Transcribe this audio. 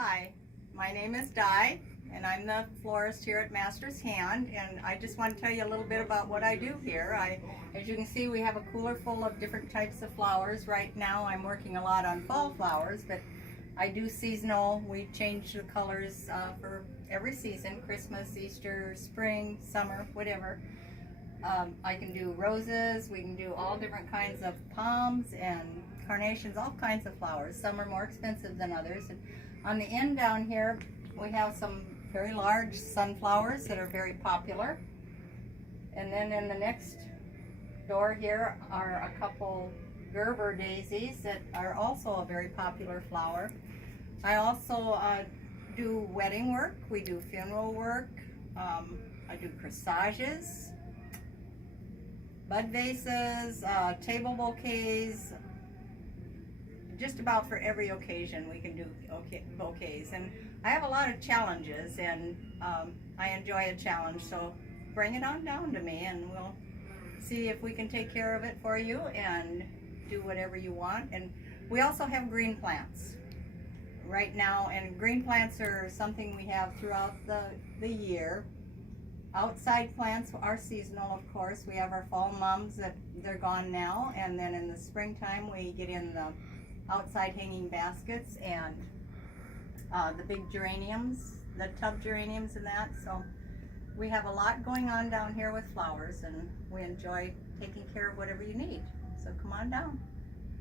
Hi, my name is Di, and I'm the florist here at Master's Hand, and I just want to tell you a little bit about what I do here. As you can see, we have a cooler full of different types of flowers. Right now I'm working a lot on fall flowers, but I do seasonal. We change the colors for every season: Christmas, Easter, spring, summer, whatever. I can do roses. We can do all different kinds of palms and carnations, all kinds of flowers. Some are more expensive than others. And on the end down here, we have some very large sunflowers that are very popular. And then in the next door here are a couple Gerber daisies that are also a very popular flower. I also do wedding work. We do funeral work. I do corsages, bud vases, table bouquets. Just about for every occasion we can do bouquets. And I have a lot of challenges, and I enjoy a challenge, so bring it on down to me and we'll see if we can take care of it for you and do whatever you want. And we also have green plants right now, and green plants are something we have throughout the year. Outside plants are seasonal, of course. We have our fall mums that they're gone now, and then in the springtime we get in the outside hanging baskets and the big geraniums, the tub geraniums and that. So we have a lot going on down here with flowers, and we enjoy taking care of whatever you need. So come on down.